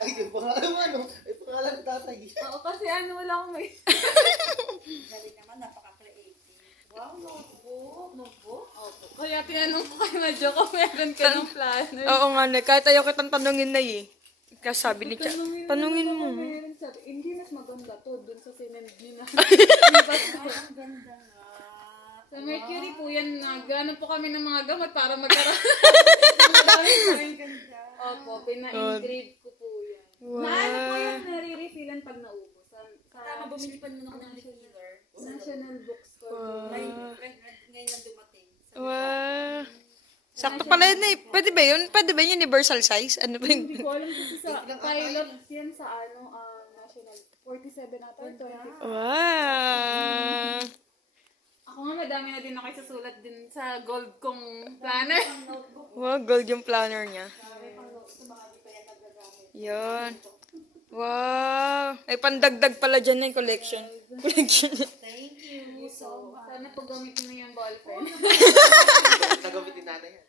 Ay, yung pangalan mo, ano? Ay, pangalan ng tatay. Oo, kasi ano, wala akong may... Galing naman, napaka-creative. Wow, notebook. Opo. Kaya tinanong ko kay Madjo kung meron ka ng planner. Oo nga, kahit ayaw kitang tanungin na eh. Kasi sabi ni Cha, tanungin mo. Meron sabi, hindi mas maganda to dun sa sinend niyo na. Ang ganda nga. Sa Mercury po yan, gano'n po kami ng mga gamot para magkaroon. Ang ganda. Opo, pina-engrave ko po yan. Wow. Naano po yan, nare-refillan pag naubos. Tama, bumili pa naman ako ng refiller. National Bookstore. May ngayon lang dumating. Wow. Sakto pala yun eh. Pwede ba yun? Pwede ba yun universal size? Ano ba Hindi yun? ko alam kasi sa pilot yan sa national 47 ata, 20. Wow. Ako nga madami na din ako susulat din sa gold kong planner. Wow, gold yung planner niya. Yun. Wow. Ay, pandagdag pala dyan yung collection. Collection. Thank you so much. Sana po gamitin mo yung ballpen. Nagawin din nanay yan.